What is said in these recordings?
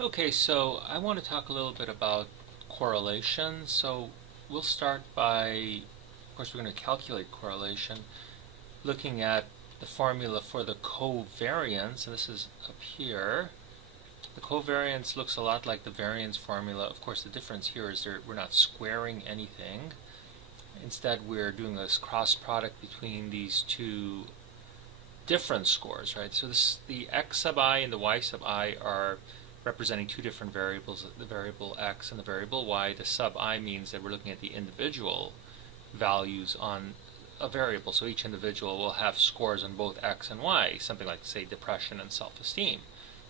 Okay, so I want to talk a little bit about correlation. So we'll start by, of course, we're going to calculate correlation, looking at the formula for the covariance, and this is up here. The covariance looks a lot like the variance formula. Of course, the difference here is we're not squaring anything. Instead, we're doing this cross product between these two different scores, right? So the x sub I and the y sub I are representing two different variables, the variable x and the variable y. The sub I means that we're looking at the individual values on a variable. So each individual will have scores on both x and y, something like, say, depression and self-esteem.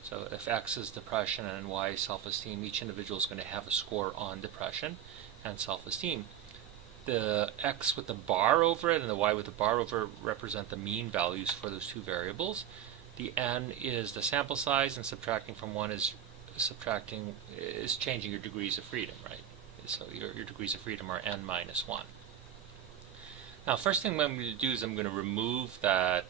So if x is depression and y is self-esteem, each individual is going to have a score on depression and self-esteem. The x with the bar over it and the y with the bar over it represent the mean values for those two variables. The n is the sample size, and subtracting from 1 is changing your degrees of freedom, right? So your degrees of freedom are n minus 1. Now, first thing I'm going to do is I'm going to remove that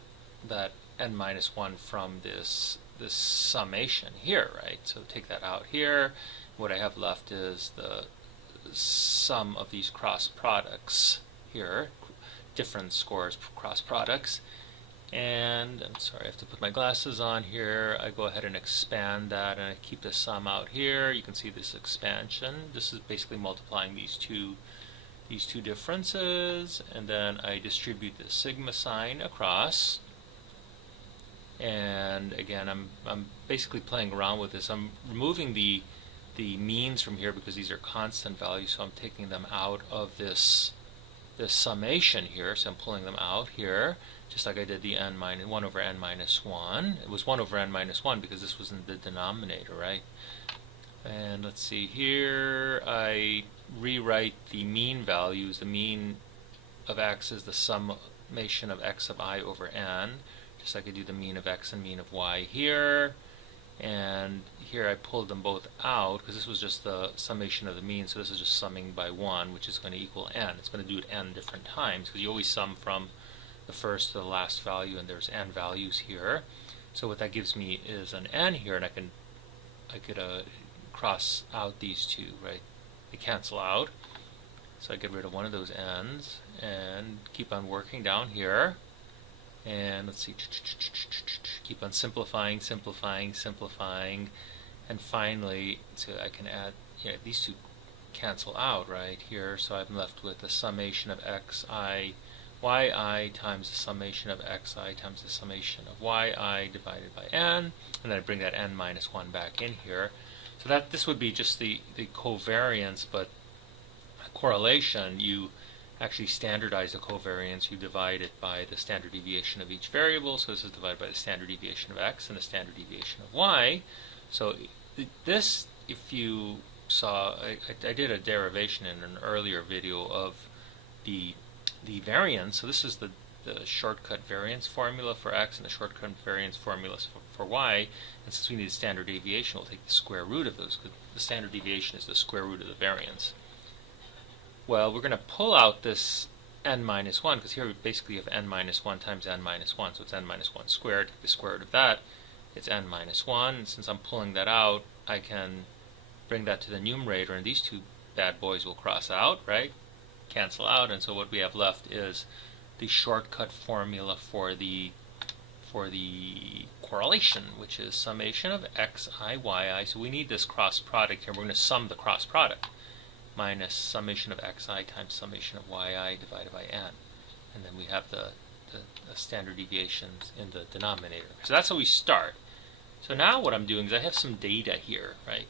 n minus 1 from this summation here, right? So take that out here. What I have left is the sum of these cross products here, different scores cross products. And I'm sorry, I have to put my glasses on here. I go ahead and expand that, and I keep the sum out here. You can see this expansion. This is basically multiplying these two differences, and then I distribute the sigma sign across. And again, I'm basically playing around with this. I'm removing the means from here because these are constant values, so I'm taking them out of this summation here. So I'm pulling them out here, just like I did the 1 over n minus 1. It was 1 over n minus 1 because this was in the denominator, right? And let's see here, I rewrite the mean values. The mean of x is the summation of x sub I over n, just like I do the mean of x and mean of y here. And here I pulled them both out because this was just the summation of the mean, so this is just summing by 1, which is going to equal n. It's going to do it n different times because you always sum from the first to the last value, and there's n values here. So what that gives me is an n here, and I could cross out these two, right? They cancel out. So I get rid of one of those n's and keep on working down here. And let's see, keep on simplifying, and finally, so I can add, these two cancel out right here, so I'm left with the summation of xi yi times the summation of xi times the summation of yi divided by n, and then I bring that n minus 1 back in here. So this would be just the covariance, but correlation, you actually standardize the covariance. You divide it by the standard deviation of each variable. So this is divided by the standard deviation of x and the standard deviation of y. So this, if you saw, I did a derivation in an earlier video of the variance. So this is the shortcut variance formula for x and the shortcut variance formula for y. And since we need a standard deviation, we'll take the square root of those, because the standard deviation is the square root of the variance. Well, we're going to pull out this n minus 1, because here we basically have n minus 1 times n minus 1, so it's n minus 1 squared. Take the square root of that, it's n minus 1. And since I'm pulling that out, I can bring that to the numerator, and these two bad boys will cross out, right? Cancel out, and so what we have left is the shortcut formula for the correlation, which is summation of xi yi. So we need this cross product here. We're going to sum the cross product, minus summation of xi times summation of yi divided by n. And then we have the standard deviations in the denominator. So that's how we start. So now what I'm doing is I have some data here, right?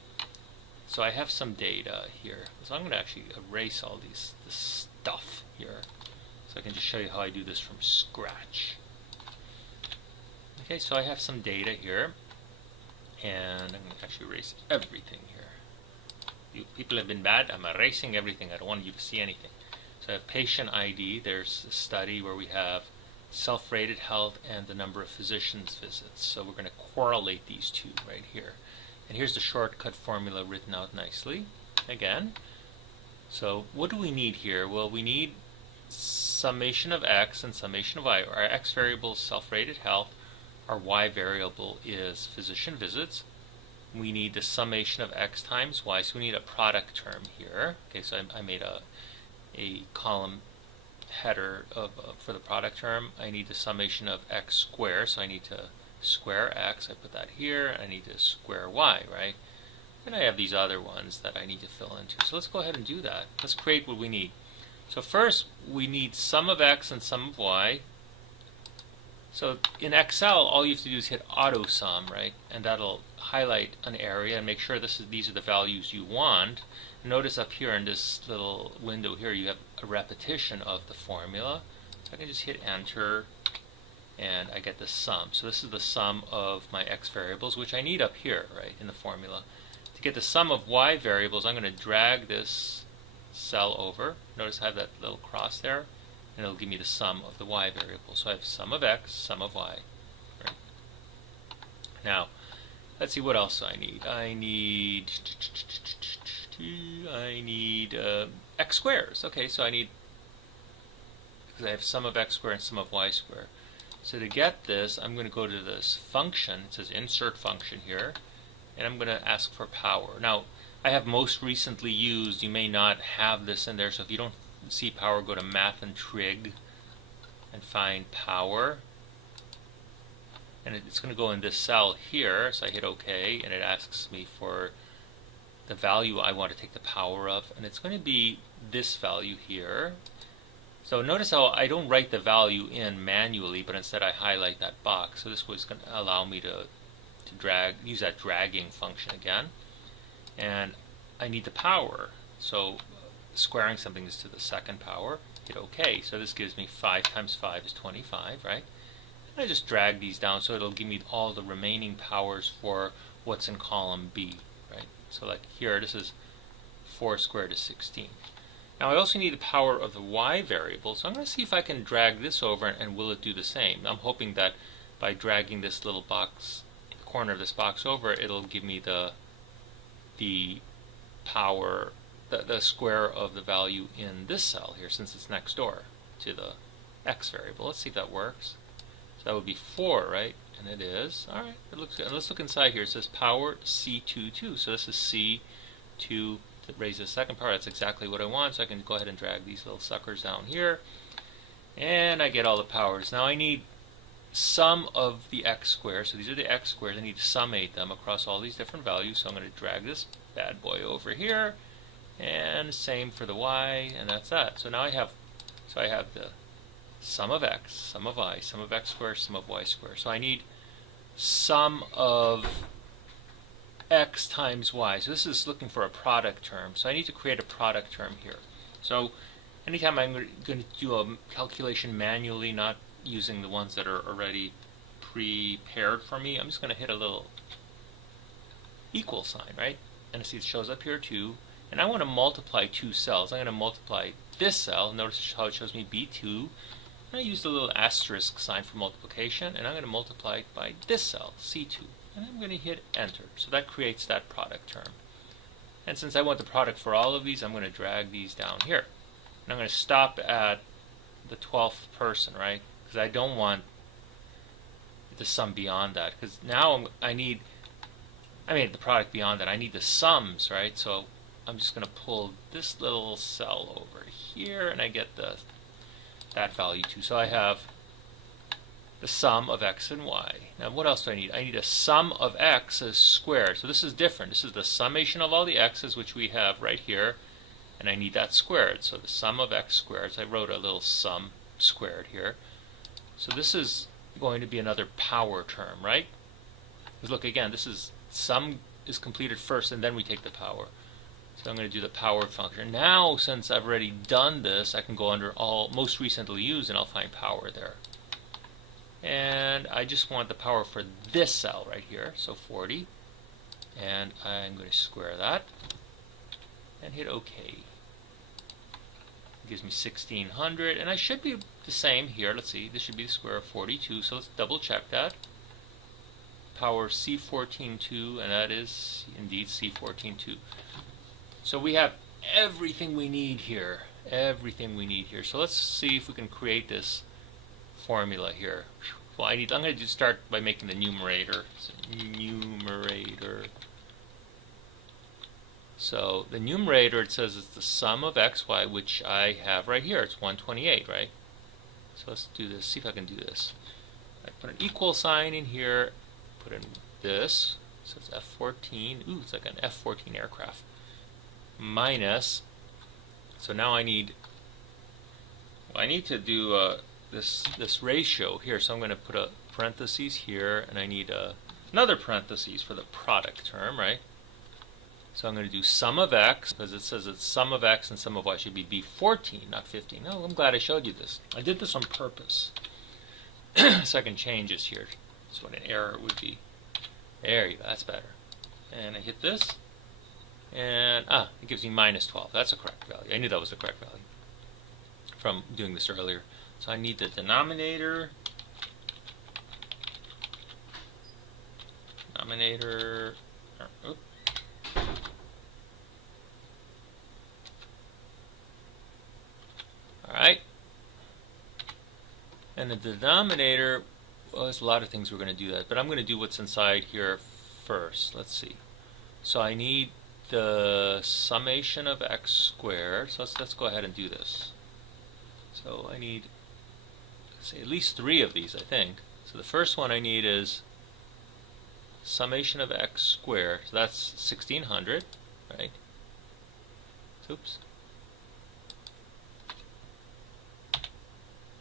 So I have some data here. So I'm going to actually erase all this stuff here, so I can just show you how I do this from scratch. Okay, so I have some data here, and I'm going to actually erase everything here. You people have been bad. I'm erasing everything. I don't want you to see anything. So I have patient ID. There's a study where we have self-rated health and the number of physicians visits. So we're going to correlate these two right here. And here's the shortcut formula written out nicely again. So what do we need here? Well, we need summation of x and summation of y. Our x variable is self-rated health. Our y variable is physician visits. we need the summation of x times y, so we need a product term here. Okay, so I made a column header for the product term. I need the summation of x squared, so I need to square x. I put that here. I need to square y, right? And I have these other ones that I need to fill into. So let's go ahead and do that. Let's create what we need. So first, we need sum of x and sum of y. So in Excel, all you have to do is hit auto sum, right? And that'll highlight an area and make sure these are the values you want. Notice up here in this little window here, you have a repetition of the formula. So I can just hit enter and I get the sum. So this is the sum of my x variables, which I need up here, right, in the formula. To get the sum of y variables, I'm going to drag this cell over. Notice I have that little cross there, and it'll give me the sum of the y variable. So I have sum of x, sum of y. Right? Now, let's see what else I need. I need x squares. Okay, so I need, because I have sum of x squared and sum of y squared. So to get this, I'm going to go to this function. It says insert function here, and I'm going to ask for power. Now, I have most recently used. You may not have this in there, so if you don't see power, go to math and trig and find power. And it's going to go in this cell here, so I hit OK, and it asks me for the value I want to take the power of, and it's going to be this value here. So notice how I don't write the value in manually, but instead I highlight that box. So this was going to allow me to use that dragging function again. And I need the power. So squaring something is to the second power. Hit OK. So this gives me 5 times 5 is 25, right? And I just drag these down so it'll give me all the remaining powers for what's in column B, right? So like here, this is 4 squared is 16. Now I also need the power of the y variable, so I'm going to see if I can drag this over and will it do the same. I'm hoping that by dragging this little box, the corner of this box over, it'll give me the power, the square of the value in this cell here, since it's next door to the x variable. Let's see if that works. So that would be 4, right? And it is. All right, it looks good. And let's look inside here. It says power C22. So this is C2 to raise the second power. That's exactly what I want. So I can go ahead and drag these little suckers down here. And I get all the powers. Now I need sum of the x squared. So these are the x squared. I need to summate them across all these different values. So I'm going to drag this bad boy over here. And same for the y. And that's that. So now I have the sum of x, sum of y, sum of x squared, sum of y squared. So I need sum of x times y. So this is looking for a product term. So I need to create a product term here. So anytime I'm going to do a calculation manually, not using the ones that are already prepared for me, I'm just going to hit a little equal sign, right? And see it shows up here too. And I want to multiply two cells. I'm going to multiply this cell. Notice how it shows me B2. And I use the little asterisk sign for multiplication, and I'm going to multiply it by this cell, C2. And I'm going to hit enter. So that creates that product term. And since I want the product for all of these, I'm going to drag these down here. And I'm going to stop at the 12th person, right? Because I don't want the sum beyond that. Because now I need the product beyond that. I need the sums, right? So I'm just going to pull this little cell over here, and I get that value too. So I have the sum of x and y. Now what else do I need? I need a sum of x's squared. So this is different. This is the summation of all the x's, which we have right here, and I need that squared. So the sum of x squared. So I wrote a little sum squared here. So this is going to be another power term, right? Because look, again, this is sum is completed first, and then we take the power. So I'm going to do the power function. Now, since I've already done this, I can go under all most recently used, and I'll find power there. And I just want the power for this cell right here, so 40. And I'm going to square that and hit OK. It gives me 1600, and I should be the same here. Let's see, this should be the square of 42, so let's double check that. Power C14.2, and that is indeed C14.2. So we have everything we need here. Everything we need here. So let's see if we can create this formula here. Well, I'm going to just start by making the numerator. So numerator So the numerator, it says it's the sum of xy, which I have right here. It's 128, right? So let's do this. See if I can do this. I put an equal sign in here. Put in this. So it's F14. Ooh, it's like an F14 aircraft. Minus. So now I need to do this ratio here. So I'm going to put a parentheses here, and I need another parentheses for the product term, right? So I'm going to do sum of x, because it says it's sum of x and sum of y should be B14, not 15. Oh, I'm glad I showed you this. I did this on purpose. So I can change this here. That's what an error would be. There you go, that's better. And I hit this, and it gives me minus 12. That's a correct value. I knew that was the correct value from doing this earlier. So I need the denominator. Oops. Alright. And the denominator, well, there's a lot of things we're going to do that, but I'm going to do what's inside here first. Let's see. So I need the summation of x squared. So let's go ahead and do this. So I need, let's see, at least 3 of these, I think. So the first one I need is summation of x squared. So that's 1600, right? Oops.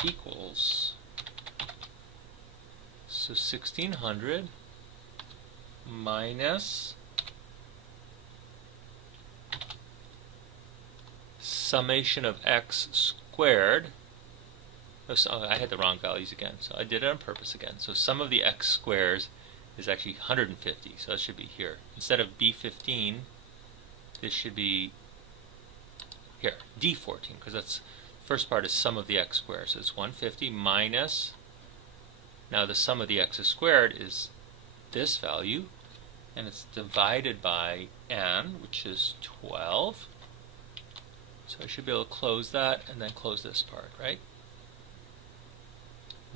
Equals, so 1600 minus summation of x squared. Oh, I had the wrong values again, so I did it on purpose again. So sum of the x squares is actually 150, so that should be here. Instead of B15, this should be here, D14, because that's first part is sum of the x squared. So it's 150 minus, now the sum of the x squared is this value, and it's divided by n, which is 12. So I should be able to close that and then close this part, right?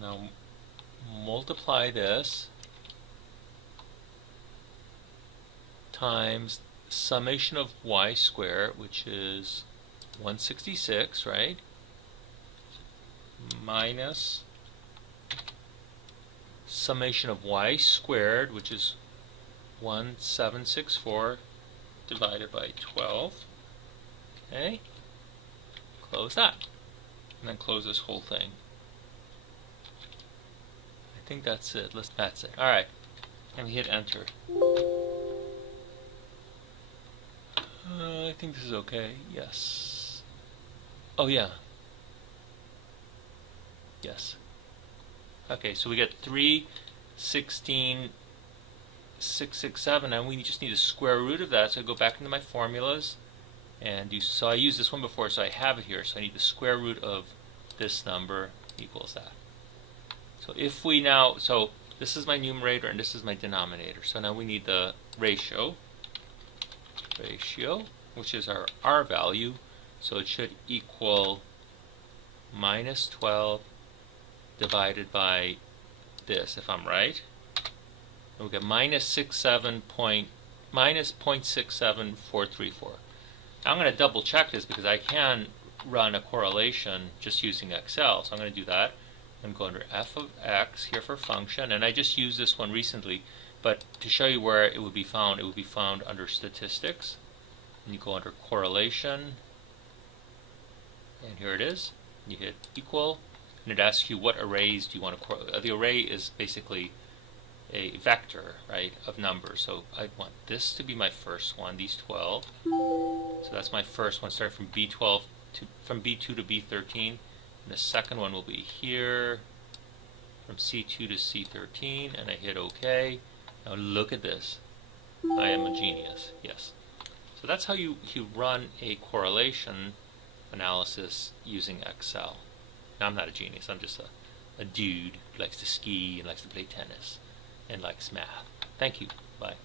Now multiply this times summation of y squared, which is 166, right? Minus summation of y squared, which is 1764 divided by 12. Okay, close that, and then close this whole thing. I think that's it. That's it. All right, and we hit enter. I think this is okay. Yes. Oh yeah. Yes. Okay, so we get 3, 16, 6, 6, 7, and we just need a square root of that. So I go back into my formulas, and so I used this one before, so I have it here. So I need the square root of this number equals that. So if we now, so this is my numerator and this is my denominator. So now we need the ratio, which is our R value. So it should equal minus 12 divided by this, if I'm right. And we'll get minus 0.67434. Now I'm going to double check this because I can run a correlation just using Excel. So I'm going to do that. I'm going to go under f of x here for function, and I just used this one recently, but to show you where it would be found under statistics, and you go under correlation, and here it is. You hit equal, and it asks you what arrays do you want to correlate. The array is basically a vector, right, of numbers. So I want this to be my first one, these 12. So that's my first one, starting from B12 from B2 to B13. And the second one will be here, from C2 to C13, and I hit OK. Now look at this. I am a genius. Yes. So that's how you run a correlation analysis using Excel. Now I'm not a genius. I'm just a dude who likes to ski and likes to play tennis and likes math. Thank you. Bye.